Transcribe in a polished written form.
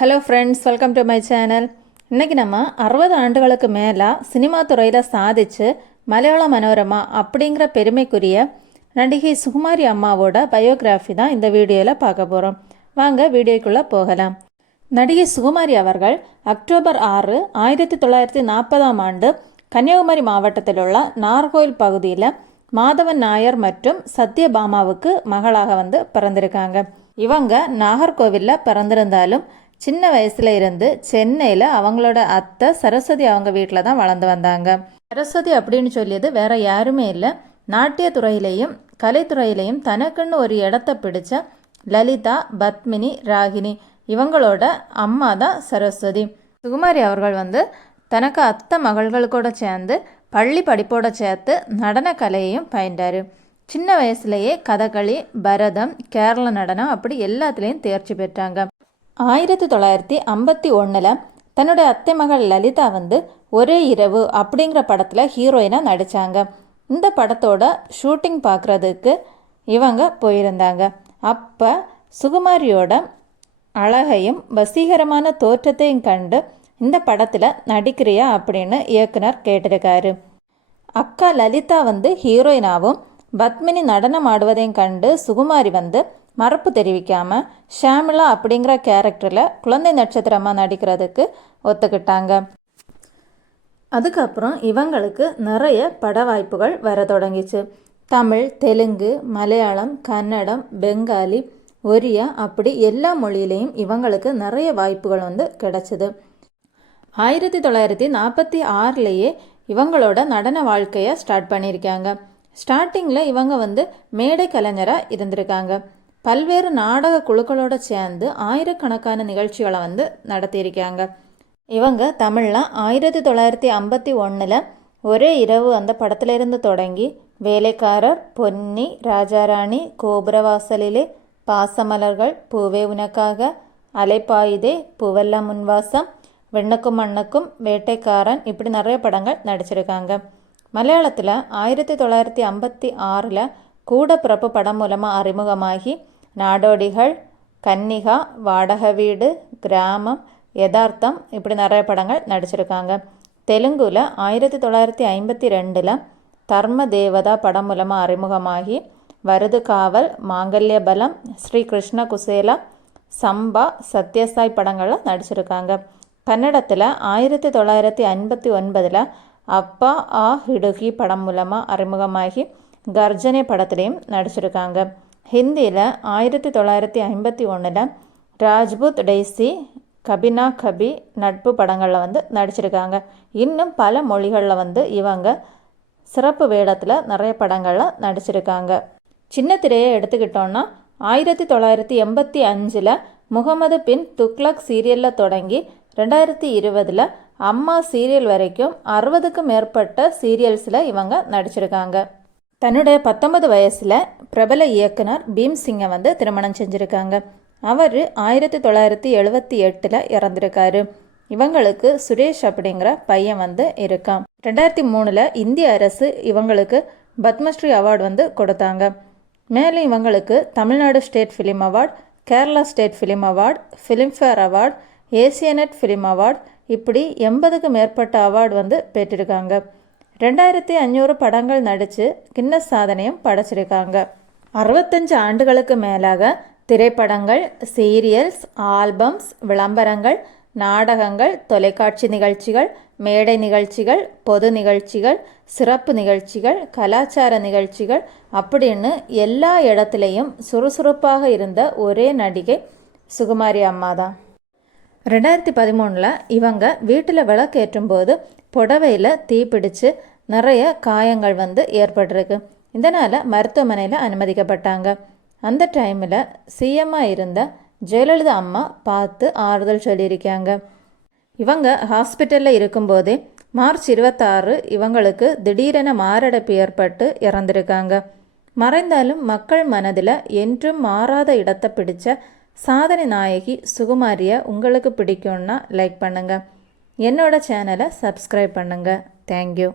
Hello friends, welcome to my channel. இன்றைக்கி நம்ம 60 ஆண்டுகளுக்கு மேலே சினிமா துறையில் சாதிச்சு மலையாள மனோரமா அப்படிங்கிற பெருமைக்குரிய நடிகை சுகுமாரி அம்மாவோட பயோகிராஃபி தான் இந்த வீடியோவில் பார்க்க போகிறோம். வாங்க வீடியோக்குள்ளே போகலாம். நடிகை சுகுமாரி அவர்கள் அக்டோபர் 6, 1940ஆம் ஆண்டு கன்னியாகுமரி மாவட்டத்தில் உள்ள நார்கோயில் பகுதியில் மாதவன் நாயர் மற்றும் சத்யபாமாவுக்கு மகளாக பிறந்திருக்காங்க. இவங்க நாகர்கோவிலில் பிறந்திருந்தாலும் சின்ன வயசுல இருந்து சென்னையில் அவங்களோட அத்தை சரஸ்வதி அவங்க வீட்டில் தான் வளர்ந்து வந்தாங்க. சரஸ்வதி அப்படின்னு சொல்லியது வேற யாருமே இல்லை, நாட்டியத்துறையிலையும் கலைத்துறையிலையும் தனக்குன்னு ஒரு இடத்த பிடிச்ச லலிதா, பத்மினி, ராகினி இவங்களோட அம்மா தான் சரஸ்வதி. சுகுமாரி அவர்கள் தனக்கு அத்தை மகள்கள் கூட சேர்ந்து பள்ளி படிப்போட சேர்த்து நடன கலையையும் பயின்றார். சின்ன வயசுலேயே கதகளி, பரதம், கேரள நடனம் அப்படி எல்லாத்துலேயும் தேர்ச்சி பெற்றாங்க. 1951 தன்னுடைய அத்தை மகள் லலிதா ஒரே இரவு அப்படிங்கிற படத்தில் ஹீரோயினாக நடித்தாங்க. இந்த படத்தோட ஷூட்டிங் பார்க்குறதுக்கு இவங்க போயிருந்தாங்க. அப்போ சுகுமாரியோட அழகையும் வசீகரமான தோற்றத்தையும் கண்டு இந்த படத்தில் நடிக்கிறியா அப்படின்னு இயக்குனர் கேட்டிருக்காரு. அக்கா லலிதா ஹீரோயினாவும் பத்மினி நடனம் ஆடுவதையும் கண்டு சுகுமாரி மறப்பு தெரிவிக்காமல் ஷாமிலா அப்படிங்கிற கேரக்டரில் குழந்தை நட்சத்திரமாக நடிக்கிறதுக்கு ஒத்துக்கிட்டாங்க. அதுக்கப்புறம் இவங்களுக்கு நிறைய பட வாய்ப்புகள் வர தொடங்கிச்சு. தமிழ், தெலுங்கு, மலையாளம், கன்னடம், பெங்காலி, ஒரியா அப்படி எல்லா மொழியிலையும் இவங்களுக்கு நிறைய வாய்ப்புகள் கிடைச்சிது. 1946லேயே இவங்களோட நடன வாழ்க்கையை ஸ்டார்ட் பண்ணியிருக்காங்க. ஸ்டார்டிங்கில் இவங்க மேடை கலைஞராக இருந்திருக்காங்க. பல்வேறு நாடக குழுக்களோடு சேர்ந்து ஆயிரக்கணக்கான நிகழ்ச்சிகளை நடத்தியிருக்காங்க. இவங்க தமிழில் 1951 ஒரே இரவு அந்த படத்திலிருந்து தொடங்கி வேலைக்காரர், பொன்னி, ராஜாராணி, கோபுரவாசலிலே, பாசமலர்கள், பூவே உனக்காக, அலைப்பாயுதே, பூவெல்லாம் முன்வாசம், வெண்ணுக்கும் மண்ணுக்கும், வேட்டைக்காரன் இப்படி நிறைய படங்கள் நடிச்சிருக்காங்க. மலையாளத்தில் 1956 கூட பிறப்பு படம் மூலமாக அறிமுகமாகி நாடோடிகள், கன்னிகா, வாடகை வீடு, கிராமம், யதார்த்தம் இப்படி நிறைய படங்கள் நடிச்சிருக்காங்க. தெலுங்குல 1952 தர்ம தேவதா படம் மூலமாக அறிமுகமாகி வருது காவல், மாங்கல்ய பலம், ஸ்ரீ கிருஷ்ண குசேலா, சம்பா, சத்யசாய் படங்களில் நடிச்சிருக்காங்க. கன்னடத்தில் 1959 அப்பா ஆ ஹிடுகி படம் மூலமாக அறிமுகமாகி கர்ஜனை படத்துலையும் நடிச்சிருக்காங்க. ஹிந்தியில் 1951 ராஜ்புத் டெய்சி, கபினா கபி, நட்பு படங்களில் நடிச்சிருக்காங்க. இன்னும் பல மொழிகளில் இவங்க சிறப்பு வேடத்தில் நிறைய படங்களில் நடிச்சிருக்காங்க. சின்ன திரையை எடுத்துக்கிட்டோன்னா 1985 முகமது பின் துக்ளக் சீரியலில் தொடங்கி 2020 அம்மா சீரியல் வரைக்கும் 60க்கும் மேற்பட்ட சீரியல்ஸில் இவங்க நடிச்சிருக்காங்க. தன்னுடைய 19 வயசில் பிரபல இயக்குனர் பீம்சிங்கை திருமணம் செஞ்சுருக்காங்க. அவர் 1978 இறந்திருக்காரு. இவங்களுக்கு சுரேஷ் அப்படிங்கிற பையன் இருக்கான். 2003 இந்திய அரசு இவங்களுக்கு பத்மஸ்ரீ அவார்டு கொடுத்தாங்க. மேலும் இவங்களுக்கு Tamil Nadu state film award, Kerala state film award, Filmfare award, Asianet film award இப்படி 80க்கும் மேற்பட்ட அவார்டு பெற்றிருக்காங்க. 2500 படங்கள் நடித்து கின்னஸ் சாதனையும் படைச்சிருக்காங்க. 65 ஆண்டுகளுக்கு மேலாக திரைப்படங்கள், சீரியல்ஸ், ஆல்பம்ஸ், விளம்பரங்கள், நாடகங்கள், தொலைக்காட்சி நிகழ்ச்சிகள், மேடை நிகழ்ச்சிகள், பொது நிகழ்ச்சிகள், சிறப்பு நிகழ்ச்சிகள், கலாச்சார நிகழ்ச்சிகள் அப்படின்னு எல்லா இடத்துலையும் சுறுசுறுப்பாக இருந்த ஒரே நடிகை சுகுமாரி அம்மா தான். 2013 இவங்க வீட்டில் விளக்கேற்றும் போது புடவையில் தீப்பிடிச்சு நிறைய காயங்கள் ஏற்பட்டிருக்கு. இதனால் மருத்துவமனையில் அனுமதிக்கப்பட்டாங்க. அந்த டைமில் சிஎம்மாக இருந்த ஜெயலலிதா அம்மா பார்த்து ஆறுதல் சொல்லியிருக்காங்க. இவங்க ஹாஸ்பிட்டலில் இருக்கும்போதே மார்ச் 26 இவங்களுக்கு திடீரென மாரடைப்பு ஏற்பட்டு இறந்திருக்காங்க. மறைந்தாலும் மக்கள் மனதில் என்றும் மாறாத இடத்தை பிடிச்ச சாதனை நாயகி சுகுமாரியை உங்களுக்கு பிடிக்கும்னா லைக் பண்ணுங்கள். என்னோட சேனலை சப்ஸ்கிரைப் பண்ணுங்கள். தேங்க்யூ.